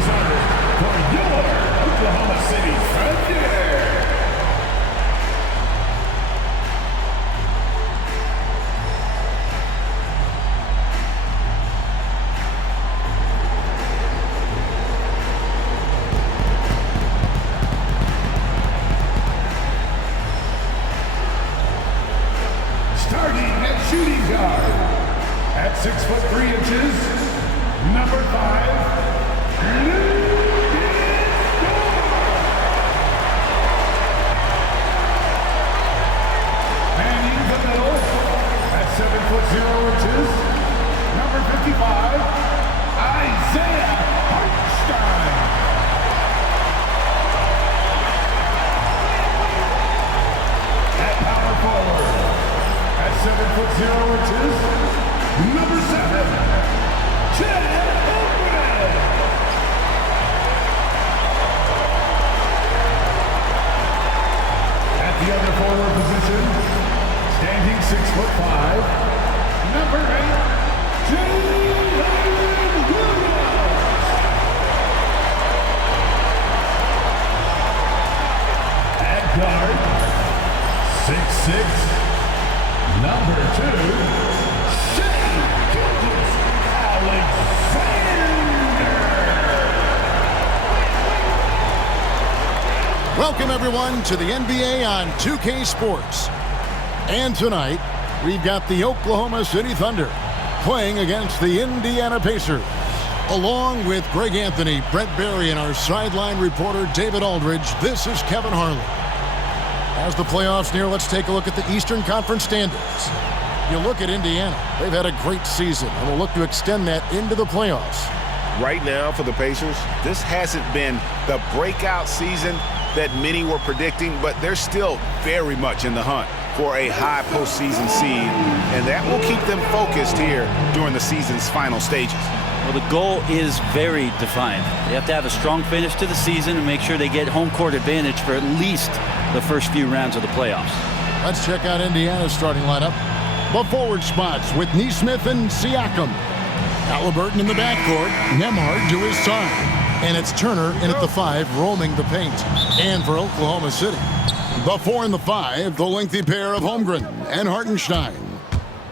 represented for your Oklahoma City Thunder. Starting at shooting guard, at 6'3", number 5, and in the middle, at 7'0", number 55, Isaiah Hartenstein. At power forward, at 7'0", number 7, CHEKİRDEK. At the other forward position, standing 6'5", number 8, at guard, 6'6", number 2, Welcome, everyone, to the NBA on 2K Sports. And tonight, we've got the Oklahoma City Thunder playing against the Indiana Pacers. Along with Greg Anthony, Brent Barry, and our sideline reporter, David Aldridge, this is Kevin Harlan. As the playoffs near, let's take a look at the Eastern Conference standings. You look at Indiana, they've had a great season and will look to extend that into the playoffs. Right now for the Pacers, this hasn't been the breakout season that many were predicting, but they're still very much in the hunt for a high postseason seed, and that will keep them focused here during the season's final stages. Well, the goal is very defined. They have to have a strong finish to the season and make sure they get home court advantage for at least the first few rounds of the playoffs. Let's check out Indiana's starting lineup. The forward spots with Nesmith and Siakam. Halliburton in the backcourt, Nembhard to his side. And it's Turner in at the 5, roaming the paint. And for Oklahoma City, the 4 and the 5, the lengthy pair of Holmgren and Hartenstein.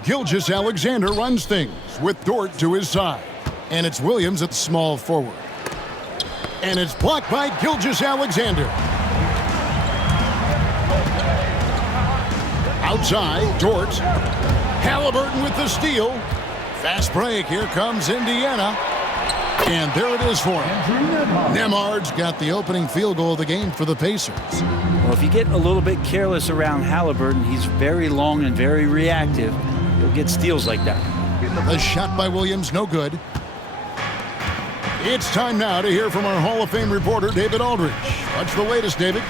Gilgeous-Alexander runs things with Dort to his side. And it's Williams at small forward. And it's blocked by Gilgeous-Alexander. Outside, Dort. Halliburton with the steal. Fast break, here comes Indiana. And there it is for him. Nembhard's got the opening field goal of the game for the Pacers. Well, if you get a little bit careless around Halliburton, he's very long and very reactive. You'll get steals like that. The shot by Williams, no good. It's time now to hear from our Hall of Fame reporter, David Aldridge. What's the latest, David?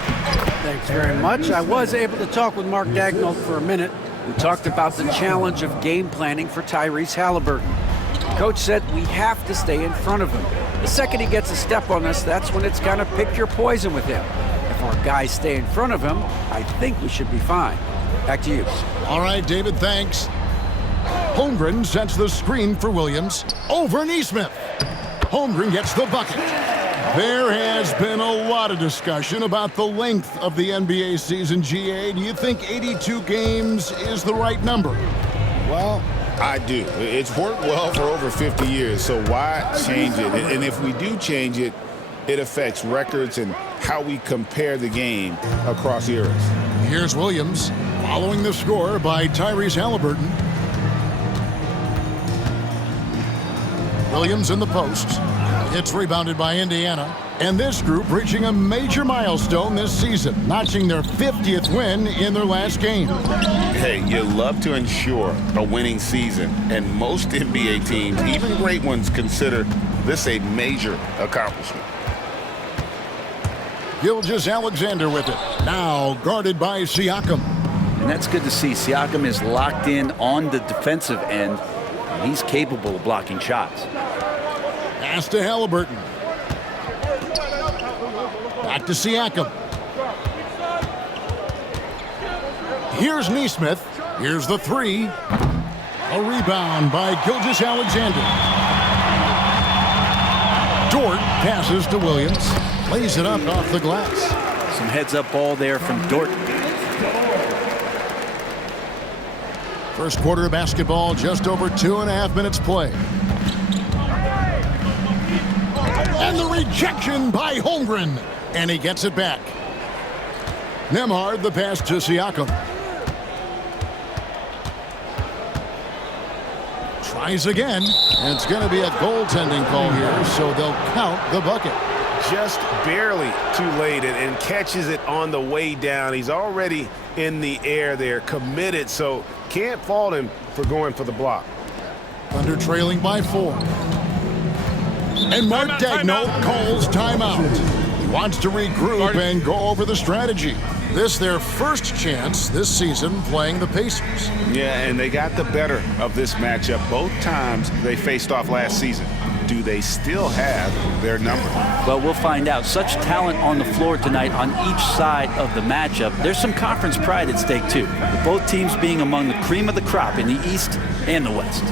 Thanks very much. I was able to talk with Mark Dagnall for a minute. We talked about the challenge of game planning for Tyrese Halliburton. Coach said we have to stay in front of him. The second he gets a step on us, that's when it's kind of pick your poison with him. If our guys stay in front of him, I think we should be fine. Back to you. All right, David, thanks. Holmgren sets the screen for Williams. Over Nesmith. Holmgren gets the bucket. There has been a lot of discussion about the length of the NBA season, GA. Do you think 82 games is the right number? Well, I do. It's worked well for over 50 years, so why change it? And if we do change it, it affects records and how we compare the game across eras. Here's Williams following the score by Tyrese Halliburton. Williams in the post. It's rebounded by Indiana. And this group reaching a major milestone this season, notching their 50th win in their last game. Hey, you love to ensure a winning season, and most NBA teams, even great ones, consider this a major accomplishment. Gilgeous-Alexander with it. Now guarded by Siakam. And that's good to see. Siakam is locked in on the defensive end. And he's capable of blocking shots. Pass to Halliburton. Back to Siakam. Here's Nesmith. Here's the 3. A rebound by Gilgeous-Alexander. Dort passes to Williams. Lays it up off the glass. Some heads-up ball there from Dort. First quarter of basketball, just over 2.5 minutes play. And the rejection by Holmgren. And he gets it back. Nembhard the pass to Siakam. Tries again. And it's going to be a goaltending call here, so they'll count the bucket. Just barely too late and catches it on the way down. He's already in the air there, committed, so can't fault him for going for the block. Thunder trailing by 4. And Mark Daigneault calls timeout. He wants to regroup and go over the strategy. This their first chance this season playing the Pacers. Yeah, and they got the better of this matchup both times they faced off last season. Do they still have their number? Well, we'll find out. Such talent on the floor tonight on each side of the matchup. There's some conference pride at stake, too. With both teams being among the cream of the crop in the East and the West.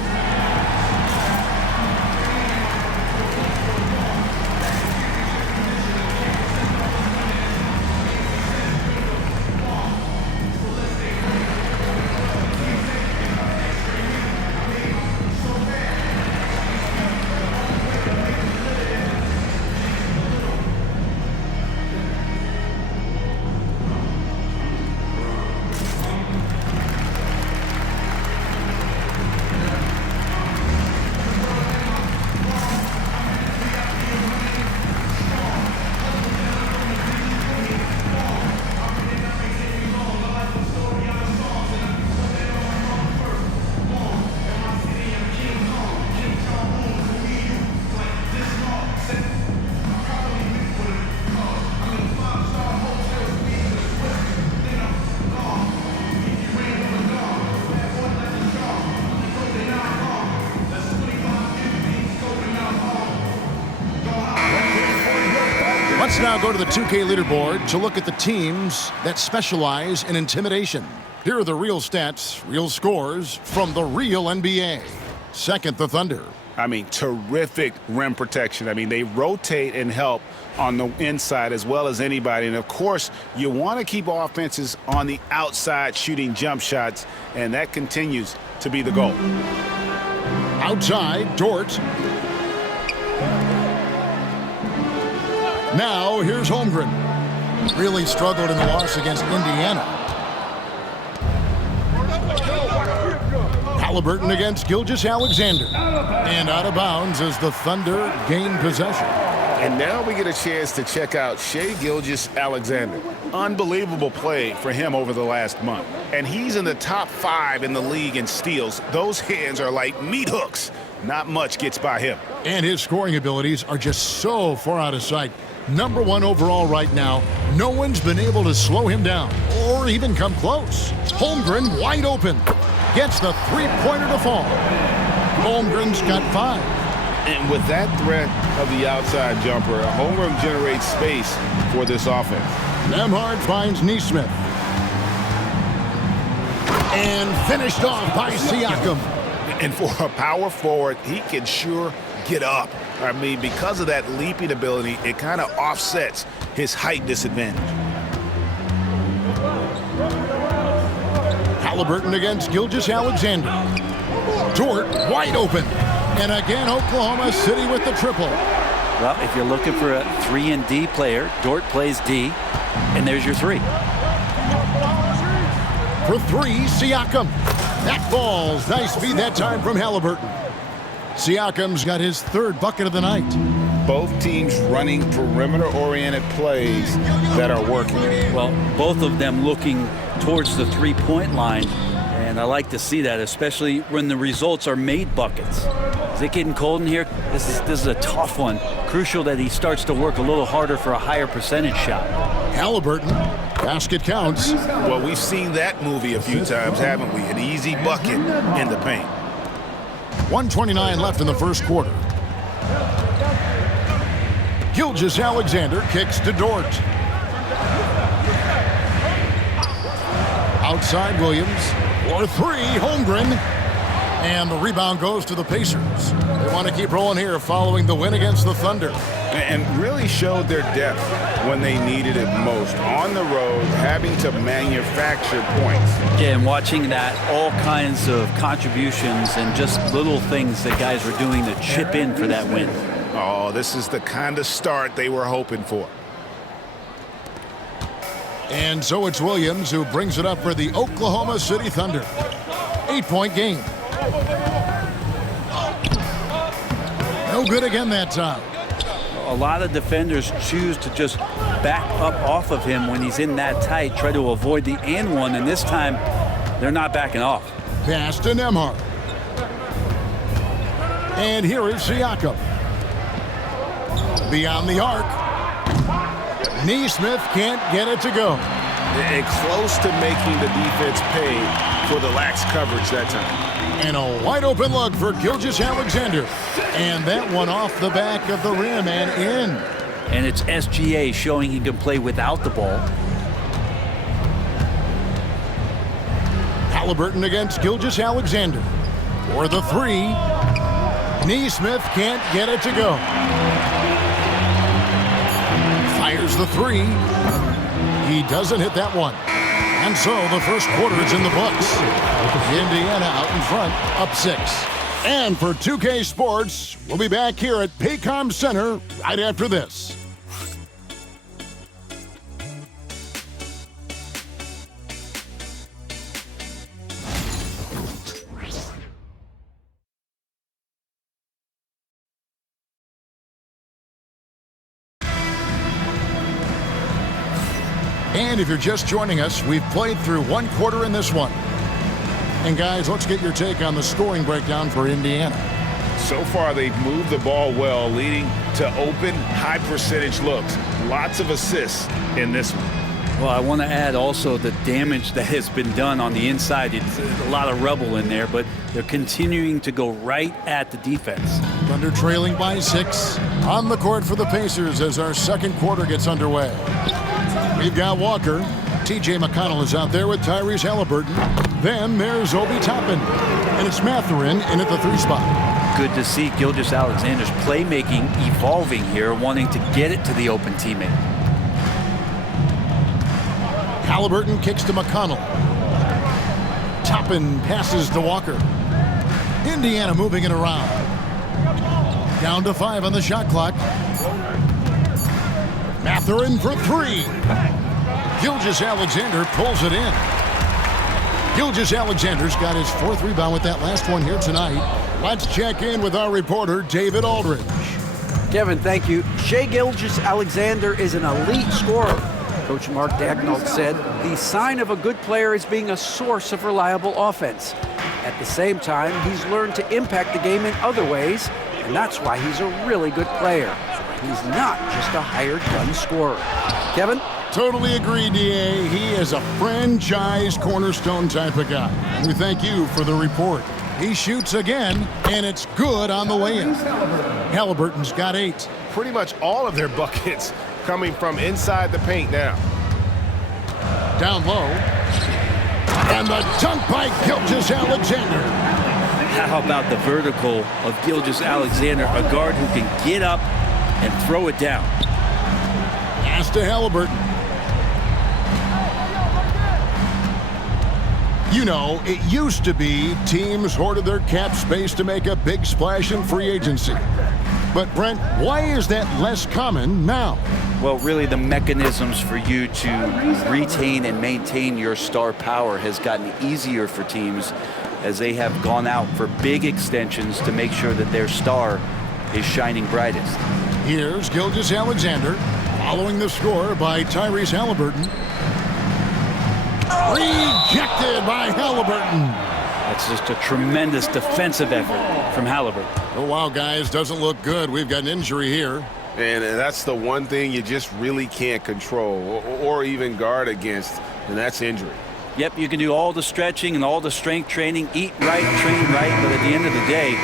Let's now go to the 2K leaderboard to look at the teams that specialize in intimidation. Here are the real stats, real scores from the real NBA. Second, the Thunder. I mean, terrific rim protection. I mean, they rotate and help on the inside as well as anybody. And, of course, you want to keep offenses on the outside shooting jump shots, and that continues to be the goal. Outside, Dort. Now, here's Holmgren. Really struggled in the loss against Indiana. Halliburton against Gilgeous-Alexander. And out of bounds as the Thunder gain possession. And now we get a chance to check out Shai Gilgeous-Alexander. Unbelievable play for him over the last month. And he's in the top 5 in the league in steals. Those hands are like meat hooks. Not much gets by him. And his scoring abilities are just so far out of sight. Number 1 overall right now. No one's been able to slow him down or even come close. Holmgren wide open. Gets the three-pointer to fall. Holmgren's got 5. And with that threat of the outside jumper, Holmgren generates space for this offense. Nembhard finds Nesmith. And finished off by Siakam. And for a power forward, he can sure get up. I mean, because of that leaping ability, it kind of offsets his height disadvantage. Halliburton against Gilgeous-Alexander. Dort wide open. And again, Oklahoma City with the triple. Well, if you're looking for a 3-and-D player, Dort plays D, and there's your 3. For 3, Siakam. That falls. Nice feed that time from Halliburton. Siakam's got his 3rd bucket of the night. Both teams running perimeter-oriented plays that are working. Well, both of them looking towards the three-point line, and I like to see that, especially when the results are made buckets. Is it getting cold in here? This is a tough one. Crucial that he starts to work a little harder for a higher percentage shot. Halliburton, basket counts. Well, we've seen that movie a few times, haven't we? An easy bucket in the paint. 1:29 left in the first quarter. Gilgeous-Alexander kicks to Dort. Outside Williams for 3, Holmgren. And the rebound goes to the Pacers. They want to keep rolling here following the win against the Thunder. And really showed their depth when they needed it most. On the road, having to manufacture points. Yeah, and watching that, all kinds of contributions and just little things that guys were doing to chip in for that win. Oh, this is the kind of start they were hoping for. And so it's Williams who brings it up for the Oklahoma City Thunder. 8-point game. No good again that time. A lot of defenders choose to just back up off of him when he's in that tight, try to avoid the and one, and this time they're not backing off. Pass to Nembhard. And here is Siakam. Beyond the arc. Neesmith can't get it to go. And close to making the defense pay for the lax coverage that time. And a wide open look for Gilgeous-Alexander. And that one off the back of the rim and in. And it's SGA showing he can play without the ball. Halliburton against Gilgeous-Alexander. For the three. Neesmith can't get it to go. Fires the three. He doesn't hit that one. And so the first quarter is in the books. Indiana out in front, up 6. And for 2K Sports, we'll be back here at Paycom Center right after this. And if you're just joining us, we've played through one quarter in this one. And guys, let's get your take on the scoring breakdown for Indiana. So far, they've moved the ball well, leading to open, high-percentage looks. Lots of assists in this one. Well, I want to add also the damage that has been done on the inside. It's a lot of rubble in there, but they're continuing to go right at the defense. Thunder trailing by 6 on the court for the Pacers as our second quarter gets underway. We've got Walker. TJ McConnell is out there with Tyrese Halliburton. Then there's Obi Toppin. And it's Mathurin in at the 3 spot. Good to see Gilgeous-Alexander's playmaking evolving here, wanting to get it to the open teammate. Halliburton kicks to McConnell. Toppin passes to Walker. Indiana moving it around. Down to 5 on the shot clock. Mathurin for 3. Gilgeous-Alexander pulls it in. Gilgeous-Alexander's got his 4th rebound with that last one here tonight. Let's check in with our reporter, David Aldridge. Kevin, thank you. Shai Gilgeous-Alexander is an elite scorer. Coach Mark Daigneault said the sign of a good player is being a source of reliable offense. At the same time, he's learned to impact the game in other ways, and that's why he's a really good player. He's not just a hired gun scorer. Kevin? Totally agree, D.A. He is a franchise cornerstone type of guy. We thank you for the report. He shoots again, and it's good on the way in. Halliburton's got 8. Pretty much all of their buckets coming from inside the paint now. Down low. And the dunk by Gilgeous-Alexander. How about the vertical of Gilgeous-Alexander, a guard who can get up and throw it down. Pass to Halliburton. You know, it used to be teams hoarded their cap space to make a big splash in free agency. But Brent, why is that less common now? Well, really the mechanisms for you to retain and maintain your star power has gotten easier for teams as they have gone out for big extensions to make sure that their star is shining brightest. Here's Gilgeous-Alexander following the score by Tyrese Halliburton. Rejected by Halliburton. That's just a tremendous defensive effort from Halliburton. Oh, wow, guys, doesn't look good. We've got an injury here. And that's the one thing you just really can't control or even guard against, and that's injury. Yep, you can do all the stretching and all the strength training, eat right, train right, but at the end of the day,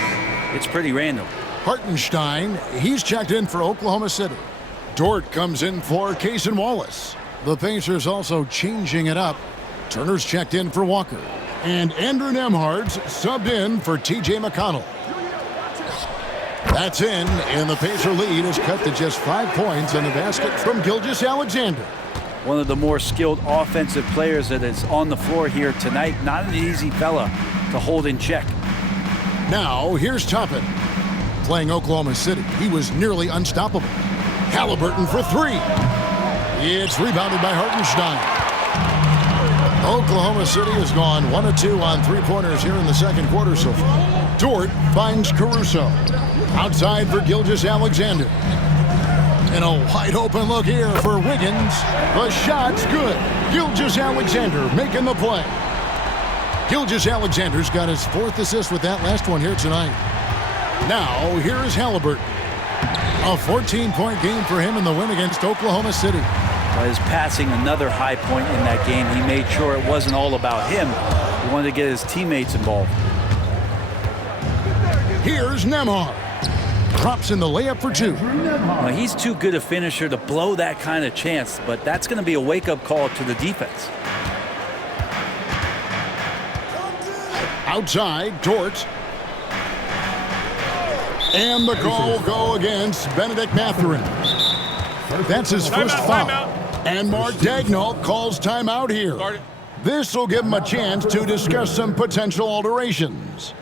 it's pretty random. Hartenstein, he's checked in for Oklahoma City. Dort comes in for Cason Wallace. The Pacers also changing it up. Turner's checked in for Walker. And Andrew Nemhard's subbed in for T.J. McConnell. That's in, and the Pacer lead is cut to just 5 points on the basket from Gilgeous-Alexander. One of the more skilled offensive players that is on the floor here tonight. Not an easy fella to hold in check. Now, here's Toppin. Playing Oklahoma City, he was nearly unstoppable. Halliburton for three. It's rebounded by Hartenstein. Oklahoma City has gone 1 of 2 on three-pointers here in the second quarter so far. Dort finds Caruso. Outside for Gilgeous-Alexander. And a wide-open look here for Wiggins. The shot's good. Gilgeous-Alexander making the play. Gilgeous-Alexander's got his 4th assist with that last one here tonight. Now, here is Halliburton. A 14-point game for him in the win against Oklahoma City. By his passing, another high point in that game. He made sure it wasn't all about him. He wanted to get his teammates involved. Here's Nemhard. Drops in the layup for 2. Well, he's too good a finisher to blow that kind of chance, but that's going to be a wake-up call to the defense. Outside, Dort. And the call will go against Benedict Mathurin. That's his first foul. And Mark Daigneault calls timeout here. This will give him a chance to discuss some potential alterations.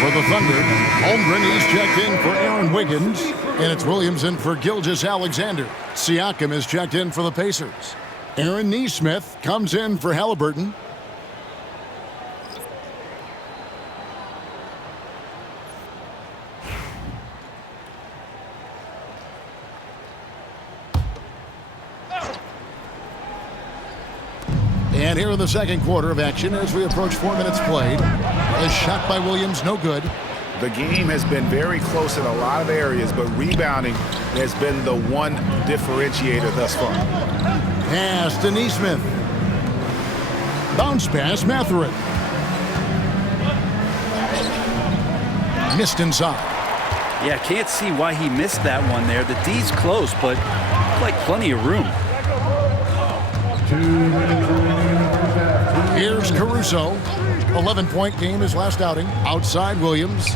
For the Thunder, Holmgren, he's checked in for Aaron Wiggins, and it's Williams in for Gilgeous-Alexander. Siakam is checked in for the Pacers. Aaron Nesmith comes in for Halliburton. And here in the second quarter of action as we approach 4 minutes played. A shot by Williams, no good. The game has been very close in a lot of areas, but rebounding has been the one differentiator thus far. Pass to Nesmith. Bounce pass, Mathurin. Missed inside. Yeah, can't see why he missed that one there. The D's close, but like plenty of room. Here's Caruso. 11-point game his last outing. Outside Williams.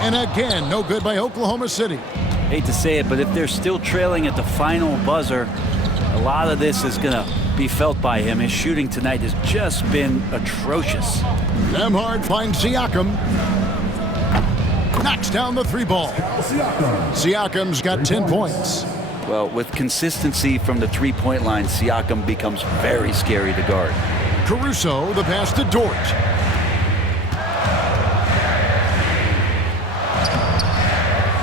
And again, no good by Oklahoma City. Hate to say it, but if they're still trailing at the final buzzer, a lot of this is going to be felt by him. His shooting tonight has just been atrocious. Nemhard finds Siakam. Knocks down the 3 ball. Siakam's got 10 points. Well, with consistency from the 3-point line, Siakam becomes very scary to guard. Caruso, the pass to Dort.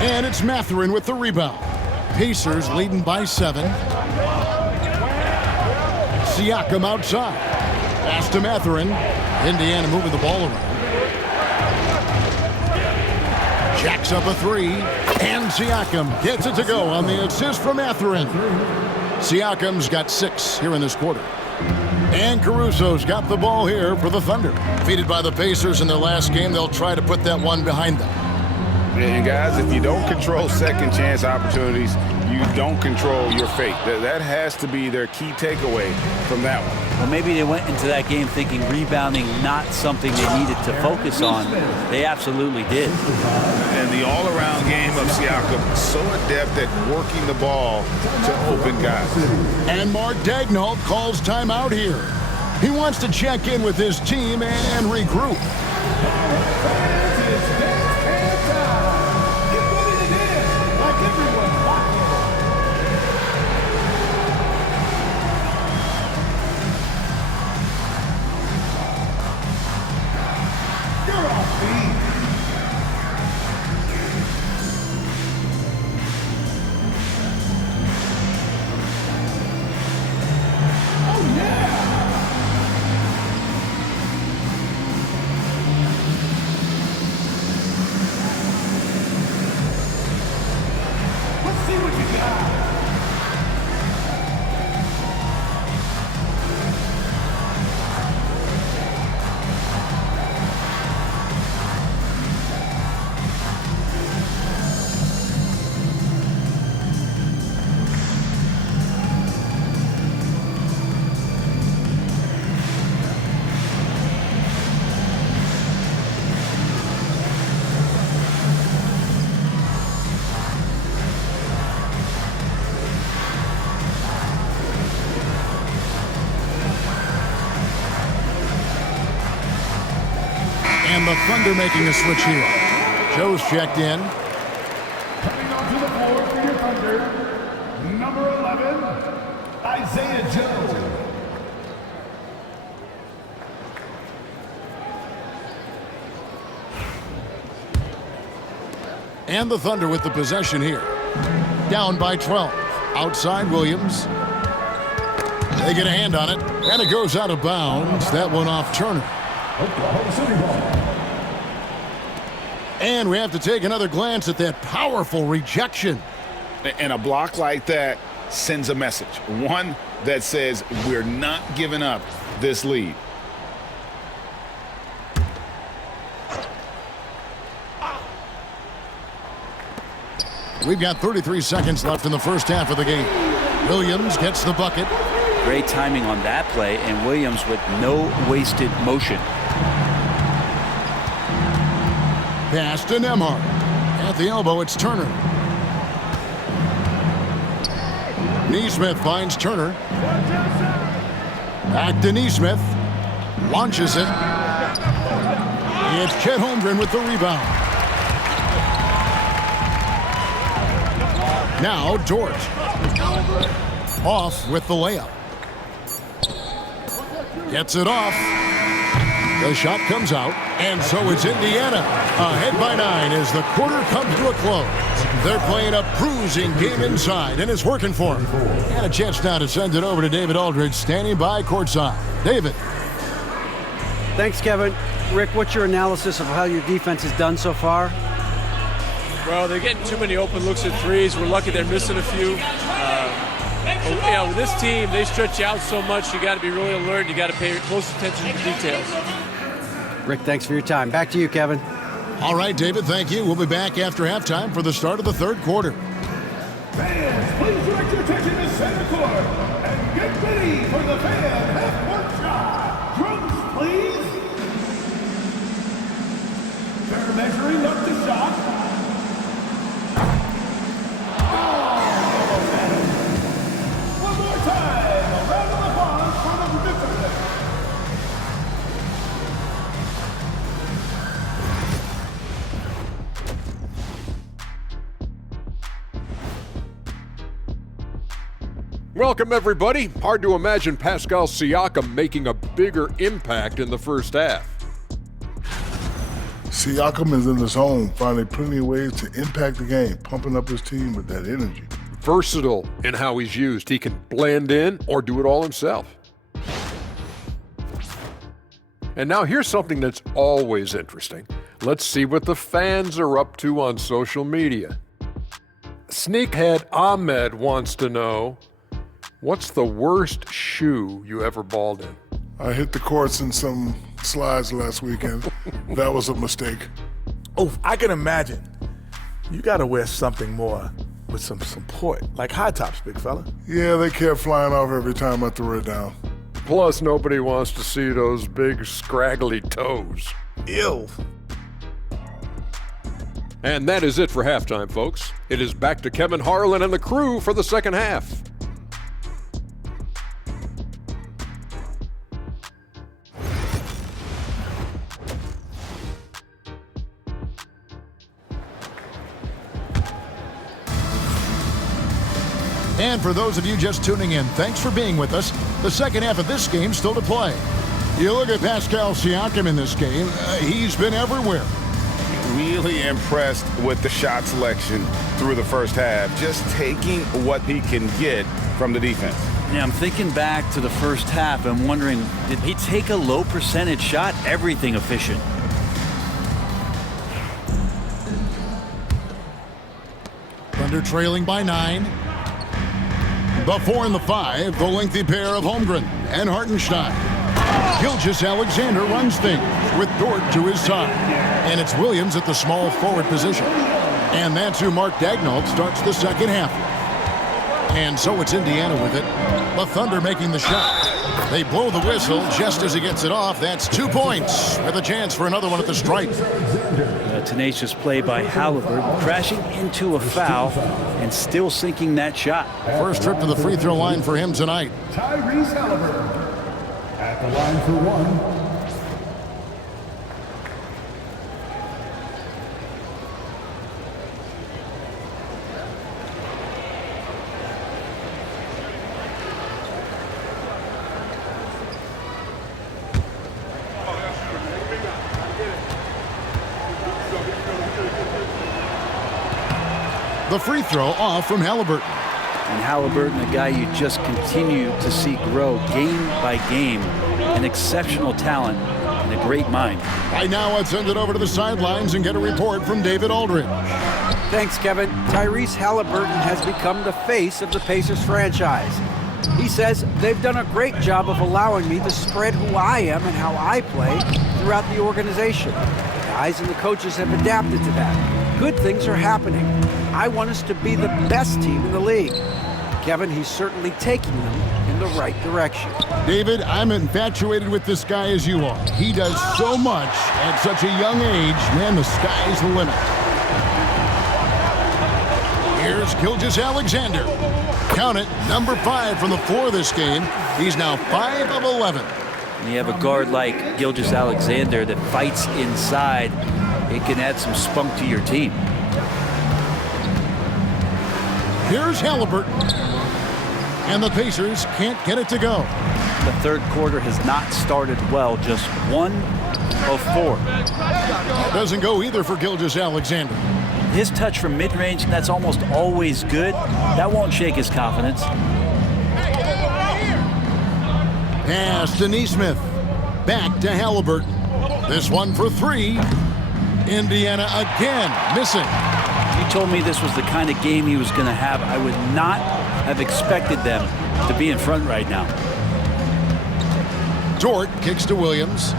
And it's Mathurin with the rebound. Pacers leading by 7. Siakam outside. Pass to Mathurin. Indiana moving the ball around. Jacks up a 3. And Siakam gets it to go on the assist from Mathurin. Siakam's got 6 here in this quarter. And Caruso's got the ball here for the Thunder. Defeated by the Pacers in their last game, they'll try to put that one behind them. And guys, if you don't control second chance opportunities, you don't control your fate. That has to be their key takeaway from that one. Well, maybe they went into that game thinking rebounding not something they needed to focus on. They absolutely did. And the all-around game of Siakam, so adept at working the ball to open guys. And Mark Daigneault calls timeout here. He wants to check in with his team and regroup. And the Thunder making a switch here. Joe's checked in. Coming onto the floor for your Thunder, number 11, Isaiah Joe. And the Thunder with the possession here. Down by 12. Outside Williams. They get a hand on it, and it goes out of bounds. That one off Turner. Oklahoma City ball. And we have to take another glance at that powerful rejection. And a block like that sends a message. One that says we're not giving up this lead. We've got 33 seconds left in the first half of the game. Williams gets the bucket. Great timing on that play, and Williams with no wasted motion. Pass to Nembhard. At the elbow, it's Turner. Neesmith finds Turner. Back to Neesmith. Launches it. It's Chet Holmgren with the rebound. Now Dort. Off with the layup. Gets it off. The shot comes out, and so it's Indiana ahead by 9 as the quarter comes to a close. They're playing a bruising game inside, and it's working for them. And a chance now to send it over to David Aldridge, standing by courtside. David. Thanks, Kevin. Rick, what's your analysis of how your defense has done so far? Well, they're getting too many open looks at threes. We're lucky they're missing a few. With this team, they stretch you out so much, you got to be really alert. You got to pay close attention to details. Rick, thanks for your time. Back to you, Kevin. All right, David, thank you. We'll be back after halftime for the start of the third quarter. Fans, please direct your attention to center court and get ready for the fan half-court shot. Drums, please. They're measuring up the shot. One more time, a round of applause for the participants. Welcome, everybody. Hard to imagine Pascal Siakam making a bigger impact in the first half. Siakam is in the zone, finding plenty of ways to impact the game, pumping up his team with that energy. Versatile in how he's used. He can blend in or do it all himself. And now here's something that's always interesting. Let's see what the fans are up to on social media. Sneakhead Ahmed wants to know, what's the worst shoe you ever balled in? I hit the courts in some slides last weekend. That was a mistake. Oh, I can imagine. You got to wear something more with some support, like high tops, big fella. Yeah, they kept flying off every time I threw it down. Plus, nobody wants to see those big, scraggly toes. Ew. And that is it for halftime, folks. It is back to Kevin Harlan and the crew for the second half. And for those of you just tuning in, thanks for being with us. The second half of this game still to play. You look at Pascal Siakam in this game, he's been everywhere. Really impressed with the shot selection through the first half, just taking what he can get from the defense. Yeah, I'm thinking back to the first half. I'm wondering, did he take a low percentage shot? Everything efficient. Thunder trailing by 9. The 4 and the 5, the lengthy pair of Holmgren and Hartenstein. Gilgeous-Alexander runs things with Dort to his side. And it's Williams at the small forward position. And that's who Mark Daigneault starts the second half. And so it's Indiana with it. The Thunder making the shot. They blow the whistle just as he gets it off. That's 2 points with a chance for another one at the stripe. A tenacious play by Halliburton, crashing into a foul and still sinking that shot. First trip to the free throw line for him tonight. Tyrese Halliburton at the line for one. The free throw off from Halliburton. And Halliburton, a guy you just continue to see grow game by game. An exceptional talent and a great mind. Right now, let's send it over to the sidelines and get a report from David Aldridge. Thanks, Kevin. Tyrese Halliburton has become the face of the Pacers franchise. He says they've done a great job of allowing me to spread who I am and how I play throughout the organization. The guys and the coaches have adapted to that. Good things are happening. I want us to be the best team in the league. Kevin, he's certainly taking them in the right direction. David, I'm infatuated with this guy as you are. He does so much at such a young age. Man, the sky's the limit. Here's Gilgeous-Alexander. Count it, number 5 from the floor this game. He's now 5 of 11. When you have a guard like Gilgeous-Alexander that fights inside, it can add some spunk to your team. Here's Halliburton. And the Pacers can't get it to go. The third quarter has not started well, just 1 of 4. That doesn't go either for Gilgeous-Alexander. His touch from mid-range, that's almost always good. That won't shake his confidence. Pass to Neesmith. Back to Halliburton. This one for 3. Indiana again missing. If you told me this was the kind of game he was going to have, I would not have expected them to be in front right now. Dort kicks to Williams.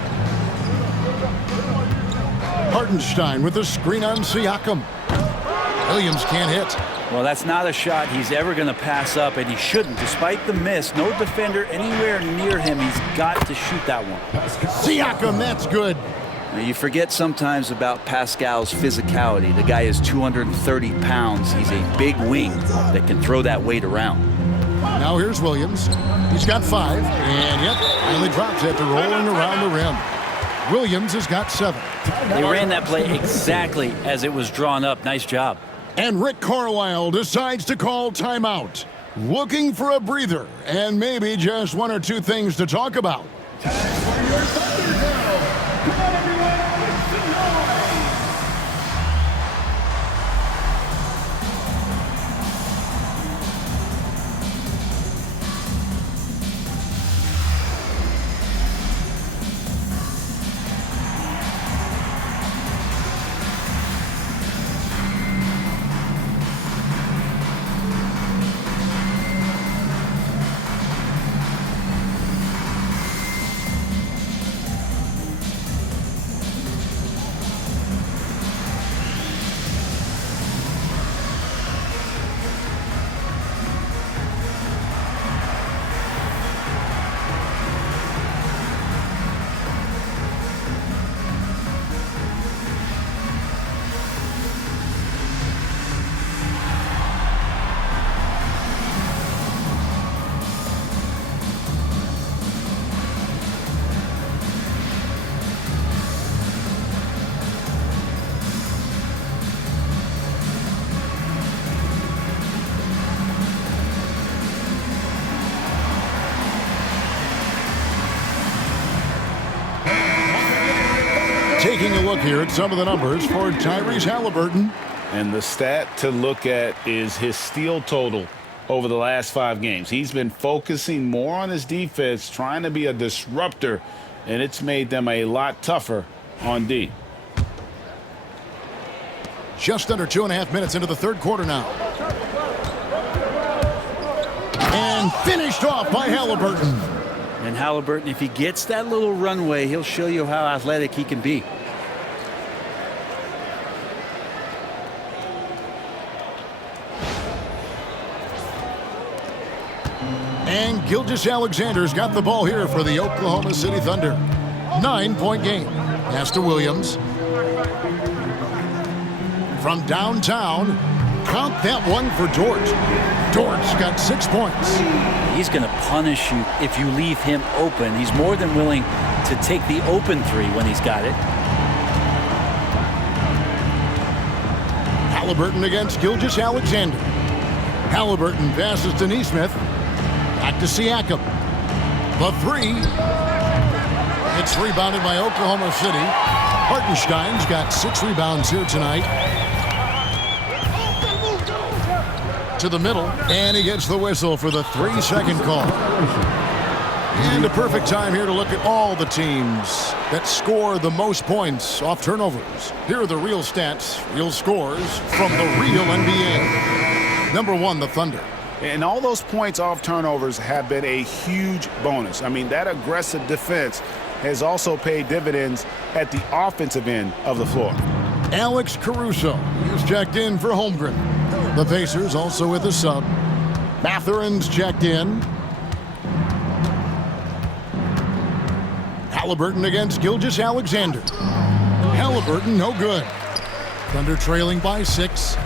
Hartenstein with a screen on Siakam. Williams can't hit. Well, that's not a shot he's ever going to pass up, and he shouldn't. Despite the miss, no defender anywhere near him. He's got to shoot that one. Siakam, that's good. Now, you forget sometimes about Pascal's physicality. The guy is 230 pounds. He's a big wing that can throw that weight around. Now here's Williams. He's got 5, and yep, finally drops after rolling around the rim. Williams has got 7. They ran that play exactly as it was drawn up. Nice job. And Rick Carlisle decides to call timeout. Looking for a breather and maybe just 1 or 2 things to talk about. Time for your Thunder now. Come on, everyone, make some noise. look here at some of the numbers for Tyrese Halliburton. And the stat to look at is his steal total over the last 5 games. He's been focusing more on his defense, trying to be a disruptor, and it's made them a lot tougher on D. Just under 2.5 minutes into the third quarter now. And finished off by Halliburton. And Halliburton, if he gets that little runway, he'll show you how athletic he can be. And Gilgeous-Alexander's got the ball here for the Oklahoma City Thunder. 9-point game. Pass to Williams. From downtown, count that one for Dort. Dort's got 6 points. He's going to punish you if you leave him open. He's more than willing to take the open three when he's got it. Halliburton against Gilgeous-Alexander. Halliburton passes to Neesmith. Back to Siakam. The three. It's rebounded by Oklahoma City. Hartenstein's got 6 rebounds here tonight. To the middle, and he gets the whistle for the 3-second call. And a perfect time here to look at all the teams that score the most points off turnovers. Here are the real stats, real scores from the real NBA. Number 1, the Thunder. And all those points off turnovers have been a huge bonus. I mean, that aggressive defense has also paid dividends at the offensive end of the floor. Alex Caruso is checked in for Holmgren. The Pacers also with a sub. Mathurin's checked in. Halliburton against Gilgeous-Alexander. Halliburton no good. Thunder trailing by 6.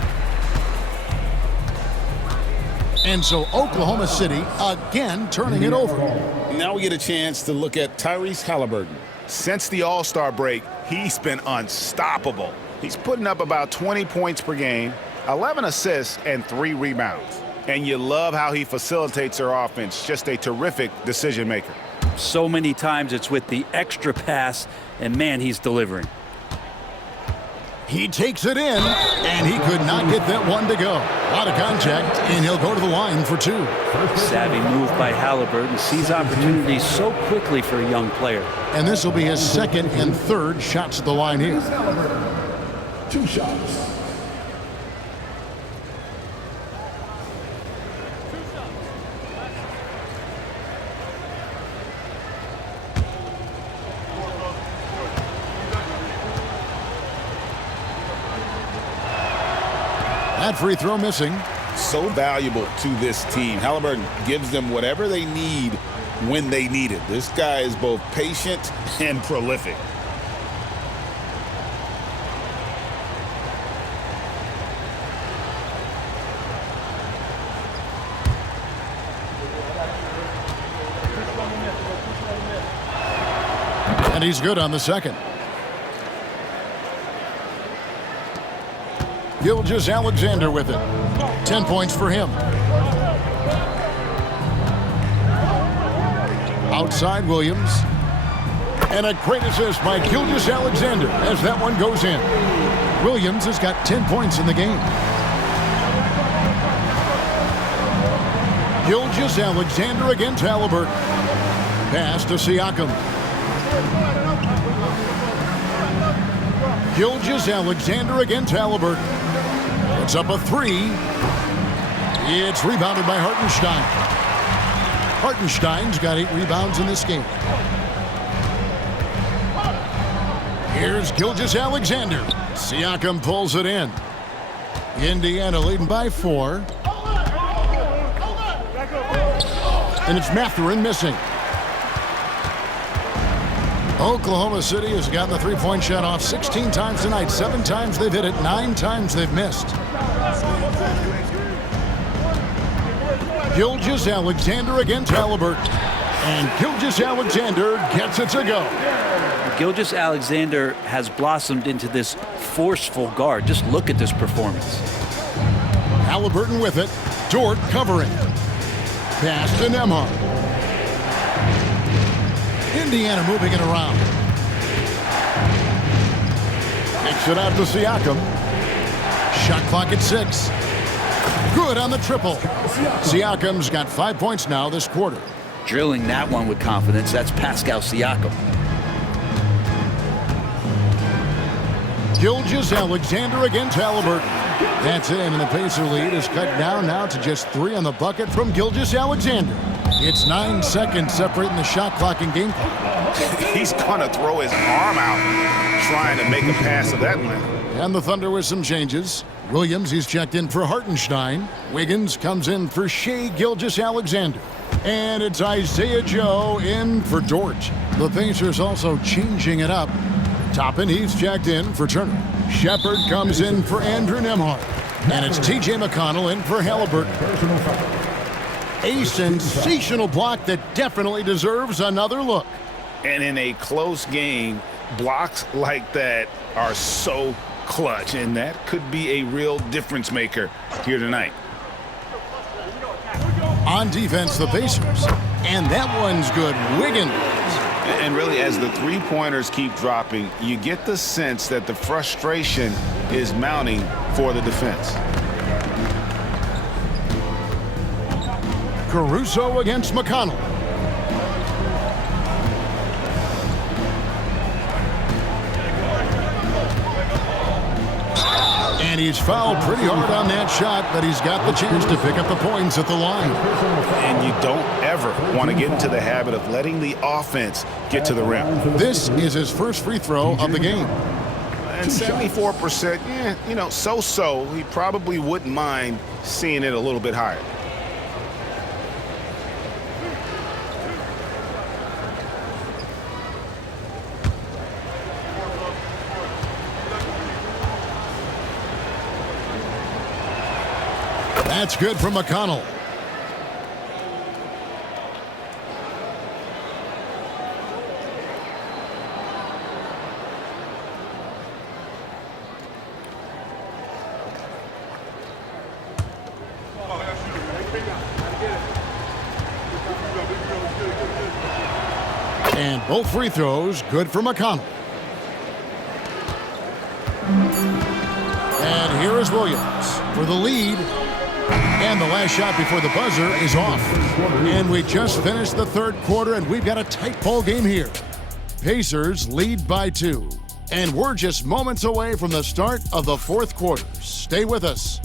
And so Oklahoma City again turning it over. Now we get a chance to look at Tyrese Halliburton. Since the All-Star break, he's been unstoppable. He's putting up about 20 points per game, 11 assists, and 3 rebounds. And you love how he facilitates their offense. Just a terrific decision maker. So many times it's with the extra pass, and man, he's delivering. He takes it in, and he could not get that one to go. Out of contact, and he'll go to the line for 2. Savvy move by Halliburton. Sees opportunities so quickly for a young player. And this will be his 2nd and 3rd shots at the line here. 2 shots. That free throw missing. So valuable to this team. Halliburton gives them whatever they need when they need it. This guy is both patient and prolific. And he's good on the 2nd. Gilgeous-Alexander with it. 10 points for him. Outside Williams. And a great assist by Gilgeous-Alexander as that one goes in. Williams has got 10 points in the game. Gilgeous-Alexander against Halliburton. Pass to Siakam. Gilgeous-Alexander against Halliburton. It's up a 3. It's rebounded by Hartenstein. Hartenstein's got 8 rebounds in this game. Here's Gilgeous-Alexander. Siakam pulls it in. Indiana leading by 4. And it's Mathurin missing. Oklahoma City has gotten the 3-point shot off 16 times tonight. 7 times they've hit it, 9 times they've missed. Gilgeous-Alexander against Halliburton. And Gilgeous-Alexander gets it to go. Gilgeous-Alexander has blossomed into this forceful guard. Just look at this performance. Halliburton with it. Dort covering. Pass to Nembhard. Indiana moving it around. Takes it out to Siakam. Shot clock at 6. Good on the triple. Siakam's got 5 points now this quarter. Drilling that one with confidence. That's Pascal Siakam. Gilgeous-Alexander against Halliburton. That's in, and the Pacer lead is cut down now to just 3 on the bucket from Gilgeous-Alexander. It's 9 seconds separating the shot clock and game clock. He's gonna throw his arm out trying to make a pass of that length. And the Thunder with some changes. Williams, he's checked in for Hartenstein. Wiggins comes in for Shai Gilgeous-Alexander. And it's Isaiah Joe in for Dort. The Pacers also changing it up. Toppin, he's checked in for Turner. Shepard comes in for Andrew Nembhard. And it's T.J. McConnell in for Halliburton. A sensational block that definitely deserves another look. And in a close game, blocks like that are so clutch, and that could be a real difference maker here tonight. On defense, the Pacers. And that one's good. Wiggins. And really, as the three-pointers keep dropping, you get the sense that the frustration is mounting for the defense. Caruso against McConnell. And he's fouled pretty hard on that shot, but he's got the chance to pick up the points at the line. And you don't ever want to get into the habit of letting the offense get to the rim. This is his first free throw of the game. And 74%, you know, so-so. He probably wouldn't mind seeing it a little bit higher. That's good from McConnell. And both free throws good for McConnell. And here is Williams for the lead. And the last shot before the buzzer is off. And we just finished the third quarter, and we've got a tight ball game here. Pacers lead by 2. And we're just moments away from the start of the fourth quarter. Stay with us.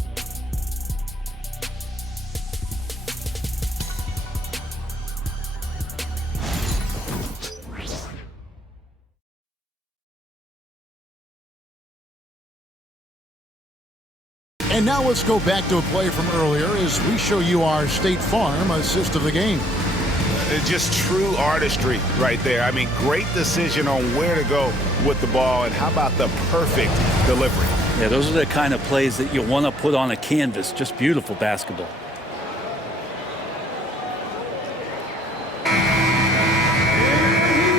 And now let's go back to a play from earlier as we show you our State Farm assist of the game. It's just true artistry right there. I mean, great decision on where to go with the ball, and how about the perfect delivery? Yeah, those are the kind of plays that you want to put on a canvas. Just beautiful basketball.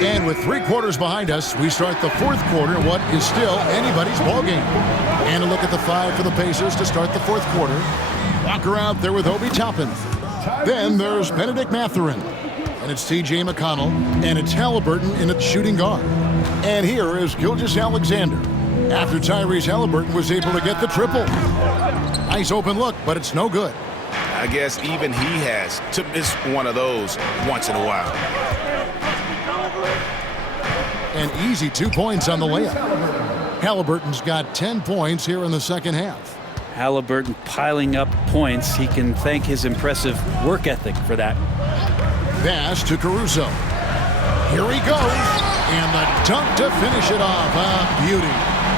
And with 3 quarters behind us, we start the fourth quarter in what is still anybody's ball game. And a look at the 5 for the Pacers to start the fourth quarter. Walker out there with Obi Toppin. Then there's Benedict Mathurin. And it's T.J. McConnell. And it's Halliburton in its shooting guard. And here is Gilgeous-Alexander. After Tyrese Halliburton was able to get the triple. Nice open look, but it's no good. I guess even he has to miss one of those once in a while. An easy 2 points on the layup. Halliburton's got 10 points here in the second half. Halliburton piling up points. He can thank his impressive work ethic for that. Pass to Caruso. Here he goes. And the dunk to finish it off. A beauty.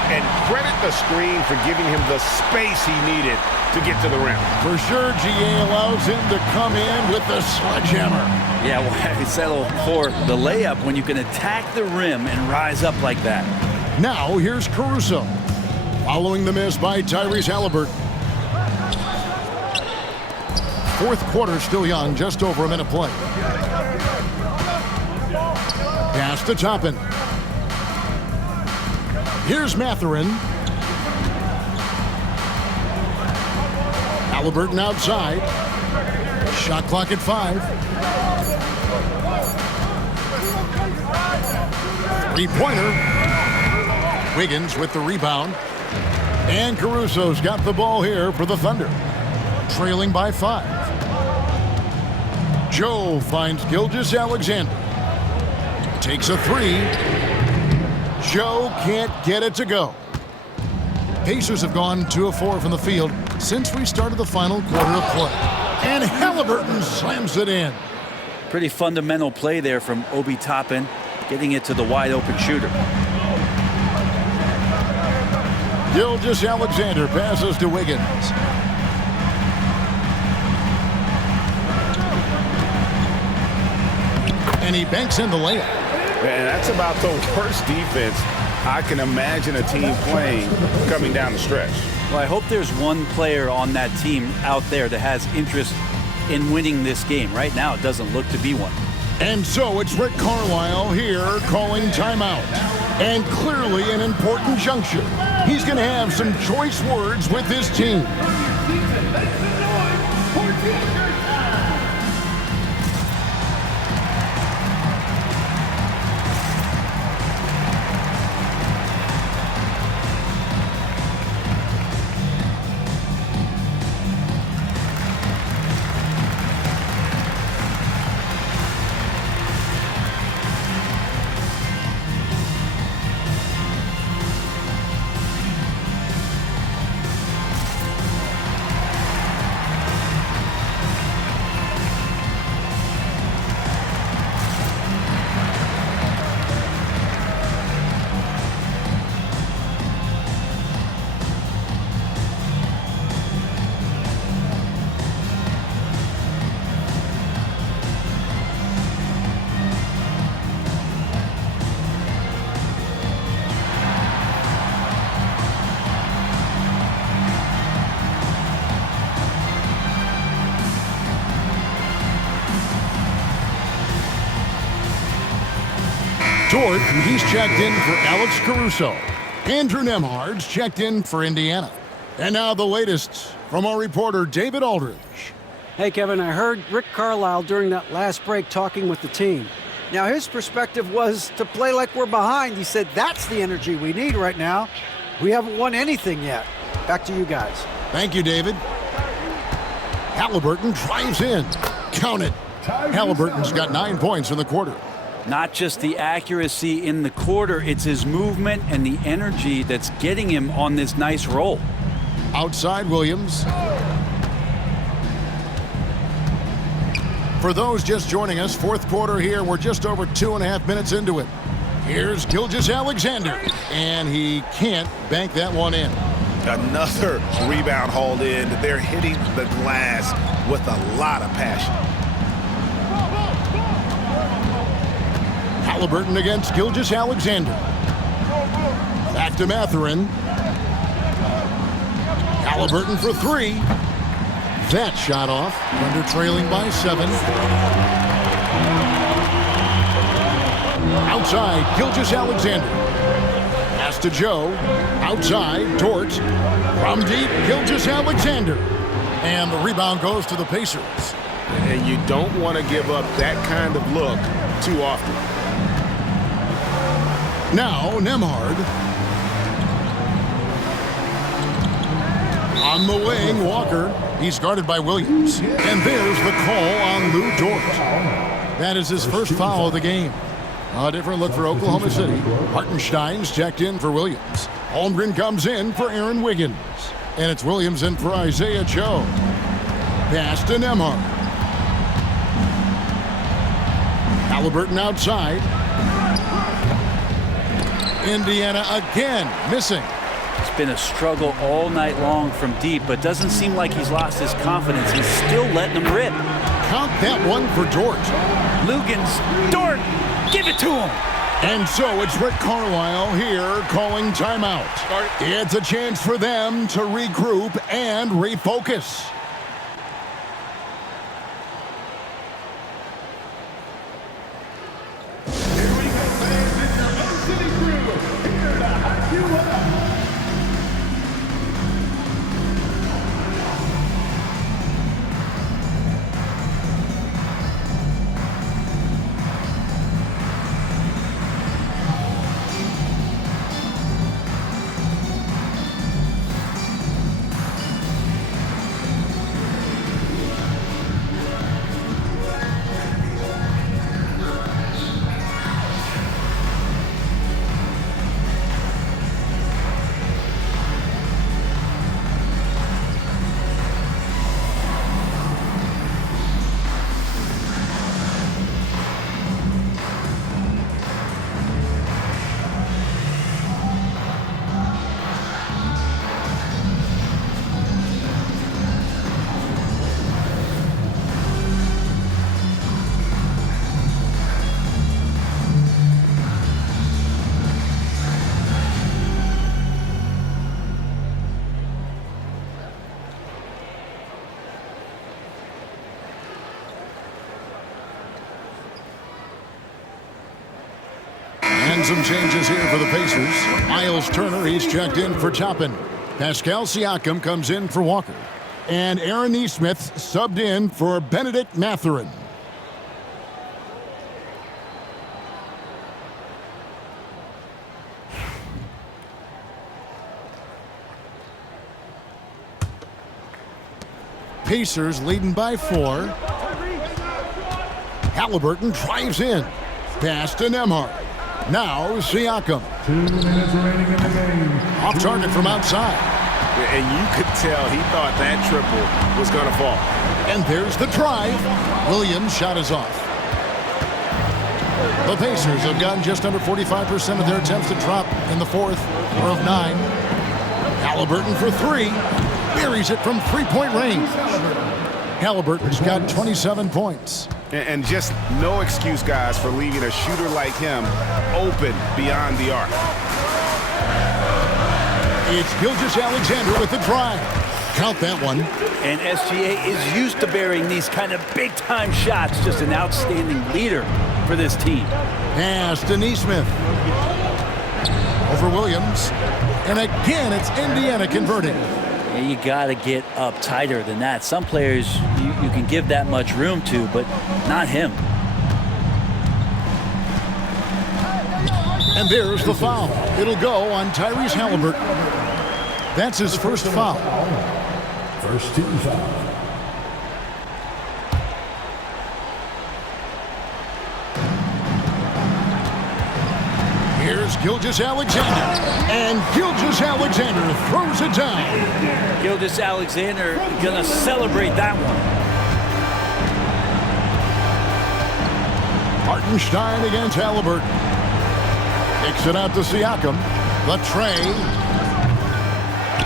And credit the screen for giving him the space he needed to get to the rim. For sure, GA allows him to come in with the sledgehammer. Yeah, why settle for the layup when you can attack the rim and rise up like that? Now here's Caruso. Following the miss by Tyrese Halliburton. Fourth quarter still young, just over a minute play. Pass to Toppin. Here's Mathurin. Halliburton outside. Shot clock at 5. Three-pointer. Wiggins with the rebound. And Caruso's got the ball here for the Thunder. Trailing by 5. Joe finds Gilgeous-Alexander. Takes a 3. Joe can't get it to go. Pacers have gone 2 of 4 from the field since we started the final quarter of play. And Halliburton slams it in. Pretty fundamental play there from Obi Toppin, getting it to the wide open shooter. Gilgeous-Alexander passes to Wiggins. And he banks in the layup. And that's about the worst defense I can imagine a team playing coming down the stretch. Well, I hope there's one player on that team out there that has interest in winning this game. Right now, it doesn't look to be one. And so it's Rick Carlisle here calling timeout. And clearly an important juncture. He's going to have some choice words with his team. Dort, he's checked in for Alex Caruso. Andrew Nembhard's checked in for Indiana. And now the latest from our reporter, David Aldridge. Hey, Kevin, I heard Rick Carlisle during that last break talking with the team. Now, his perspective was to play like we're behind. He said that's the energy we need right now. We haven't won anything yet. Back to you guys. Thank you, David. Halliburton drives in. Count it. Halliburton's got 9 points in the quarter. Not just the accuracy in the quarter, it's his movement and the energy that's getting him on this nice roll. Outside Williams. For those just joining us, fourth quarter here. We're just over 2.5 minutes into it. Here's Gilgeous-Alexander, and he can't bank that one in. Another rebound hauled in. They're hitting the glass with a lot of passion. Halliburton against Gilgeous-Alexander. Back to Mathurin. Halliburton for 3. That shot off. Under trailing by 7. Outside, Gilgeous-Alexander. Pass to Joe. Outside, Dort. From deep, Gilgeous-Alexander. And the rebound goes to the Pacers. And you don't want to give up that kind of look too often. Now, Nembhard. On the wing, Walker. He's guarded by Williams. And there's the call on Lou Dort. That is his first foul of the game. A different look for Oklahoma City. Hartenstein's checked in for Williams. Holmgren comes in for Aaron Wiggins. And it's Williams in for Isaiah Joe. Pass to Nembhard. Halliburton outside. Indiana again missing. It's been a struggle all night long from deep, but doesn't seem like he's lost his confidence. He's still letting them rip. Count that one for Dort. Lugans, Dort, give it to him. And so it's Rick Carlisle here calling timeout. It's a chance for them to regroup and refocus. And some changes here for the Pacers. Miles Turner, he's checked in for Toppin. Pascal Siakam comes in for Walker. And Aaron Nesmith subbed in for Benedict Mathurin. Pacers leading by 4. Halliburton drives in. Pass to Nembhard. Now Siakam. 2 minutes remaining in the game. Off target from outside. And you could tell he thought that triple was going to fall. And there's the drive. Williams' shot is off. The Pacers have gotten just under 45% of their attempts to drop in the fourth, or of 9. Halliburton for 3. Buries it from three-point range. Halliburton's got 27 points. And just no excuse, guys, for leaving a shooter like him open beyond the arc. It's Gilgeous-Alexander with the drive. Count that one. And SGA is used to burying these kind of big-time shots. Just an outstanding leader for this team. Pass to Nesmith. Over Williams. And again, it's Indiana converting. Yeah, you got to get up tighter than that. Some players you can give that much room to, but not him. And there's the foul. It'll go on Tyrese Halliburton. That's his first foul. First team foul. Here's Gilgeous-Alexander. And Gilgeous-Alexander throws it down. Gilgeous-Alexander gonna celebrate that one. Hartenstein against Halliburton. Kicks it out to Siakam. The tray.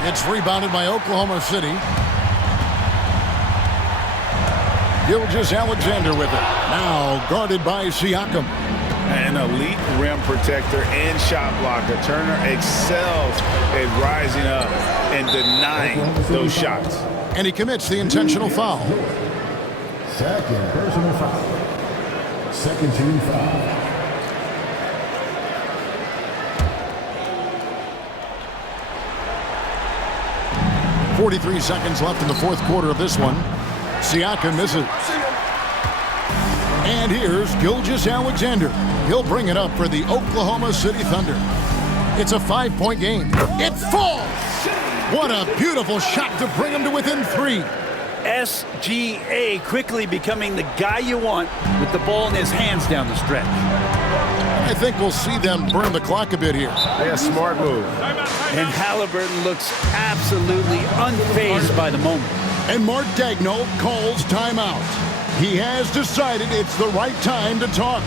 It's rebounded by Oklahoma City. Gilgeous-Alexander with it. Now guarded by Siakam. An elite rim protector and shot blocker. Turner excels at rising up and denying those shots. And he commits the intentional foul. Second personal foul. Second team foul. .43 seconds left in the fourth quarter of this one. Siakam misses. And here's Gilgeous-Alexander. He'll bring it up for the Oklahoma City Thunder. It's a 5-point game. It falls! What a beautiful shot to bring him to within 3. SGA quickly becoming the guy you want with the ball in his hands down the stretch. I think we'll see them burn the clock a bit here. Yeah, smart move. And Halliburton looks absolutely unfazed by the moment. And Mark Daigneault calls timeout. He has decided it's the right time to talk.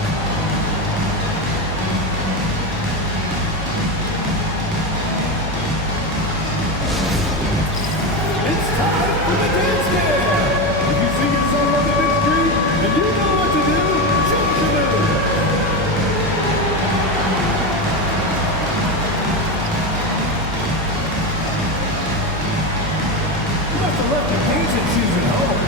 It's time for the dance game. If you sing a song on the big screen and you know what to do, ÇÖZÜNÜRLÜKTE. You must have left your painting shoes at home.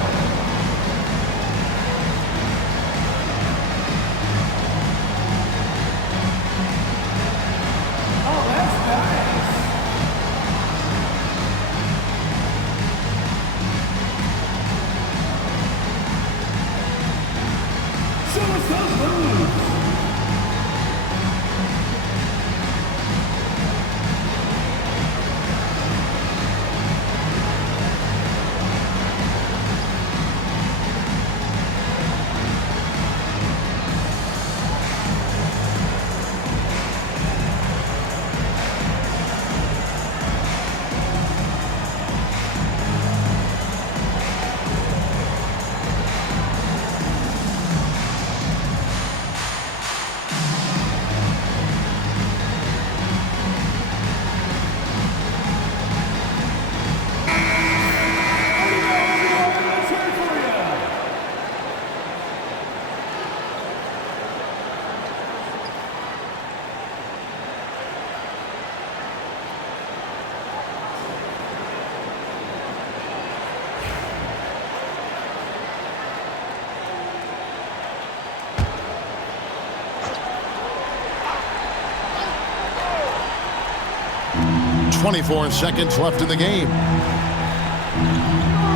24 seconds left in the game.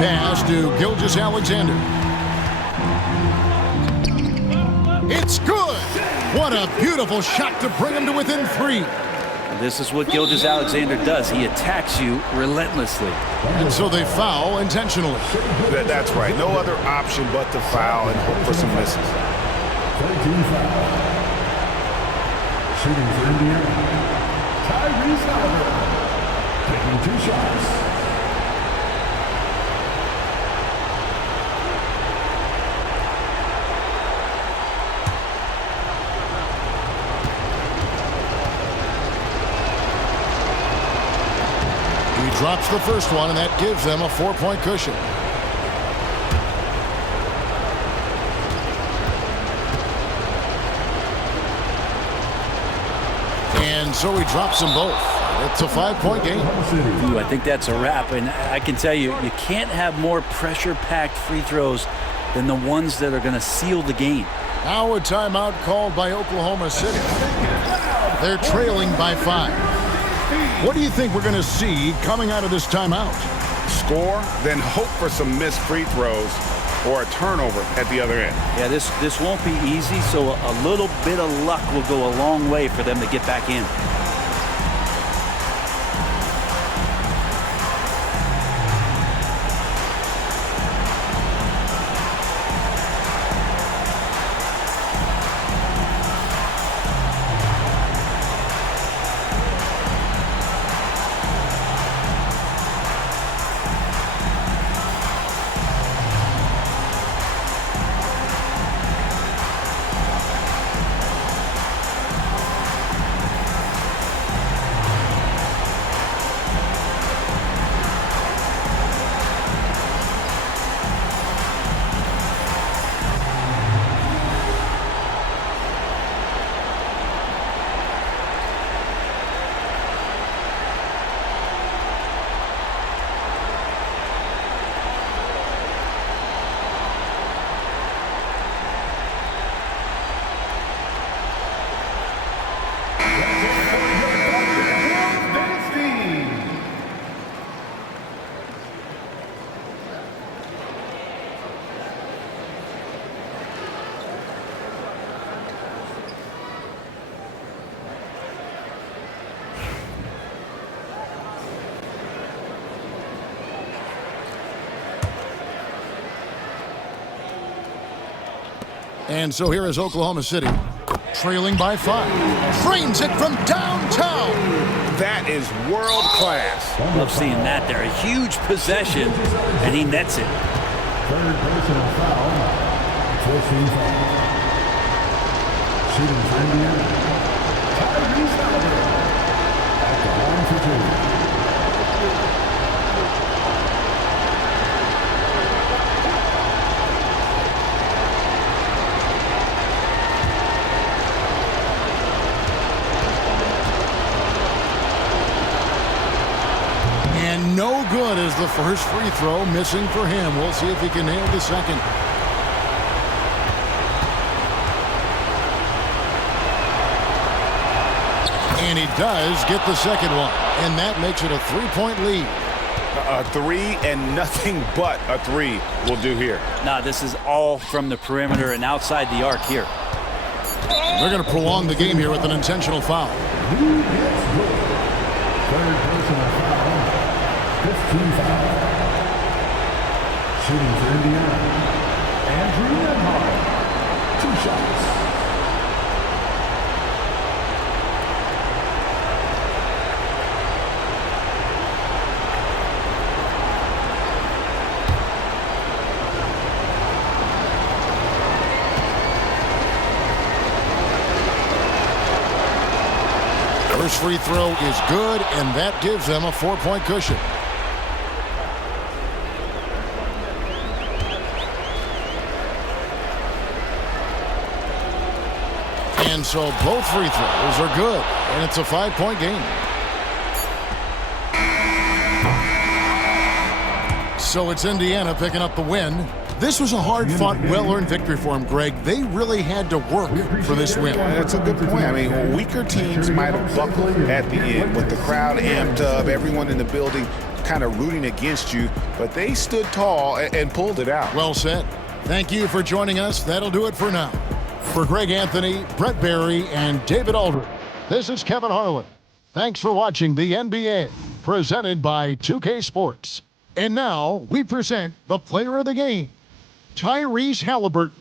Pass to Gilgeous-Alexander. It's good. What a beautiful shot to bring him to within 3. This is what Gilgeous-Alexander does. He attacks you relentlessly. And so they foul intentionally. That's right. No other option but to foul and hope for some misses. 13 foul. Shooting for Indiana. Tyrese Halliburton. Taking 2 shots. Drops the first one, and that gives them a 4-point cushion. And so he drops them both. It's a 5-point game. Ooh, I think that's a wrap. And I can tell you, you can't have more pressure-packed free throws than the ones that are going to seal the game. Now a timeout called by Oklahoma City. They're trailing by 5. What do you think we're going to see coming out of this timeout? Score, then hope for some missed free throws or a turnover at the other end. Yeah, this won't be easy, so a little bit of luck will go a long way for them to get back in. And so here is Oklahoma City, trailing by 5. Frames it from downtown. That is world class. Love seeing that there. A huge possession, and he nets it. Third personal foul. 14 foul. Shooting for Indiana. Tyrese Halliburton. At the line for 2. No good as the first free throw, missing for him. We'll see if he can nail the second. And he does get the second one, and that makes it a 3-point lead. A 3 and nothing but a 3 will do here. Nah, this is all from the perimeter and outside the arc here. They're going to prolong the game here with an intentional foul. Third personal foul. 15 foul. Shooting for Indiana. Andrew Nembhard. 2 shots. First free throw is good, and that gives them a 4-point cushion. And so both free throws are good, and it's a 5-point game. So it's Indiana picking up the win, This was a hard-fought, well-earned victory for them, Greg. They really had to work for this win. That's a good point. I mean, weaker teams might have buckled at the end with the crowd amped up, everyone in the building kind of rooting against you, but they stood tall and pulled it out. Well said. Thank you for joining us. That'll do it for now. For Greg Anthony, Brett Barry, and David Aldridge, this is Kevin Harlan. Thanks for watching the NBA, presented by 2K Sports. And now we present the player of the game, Tyrese Halliburton.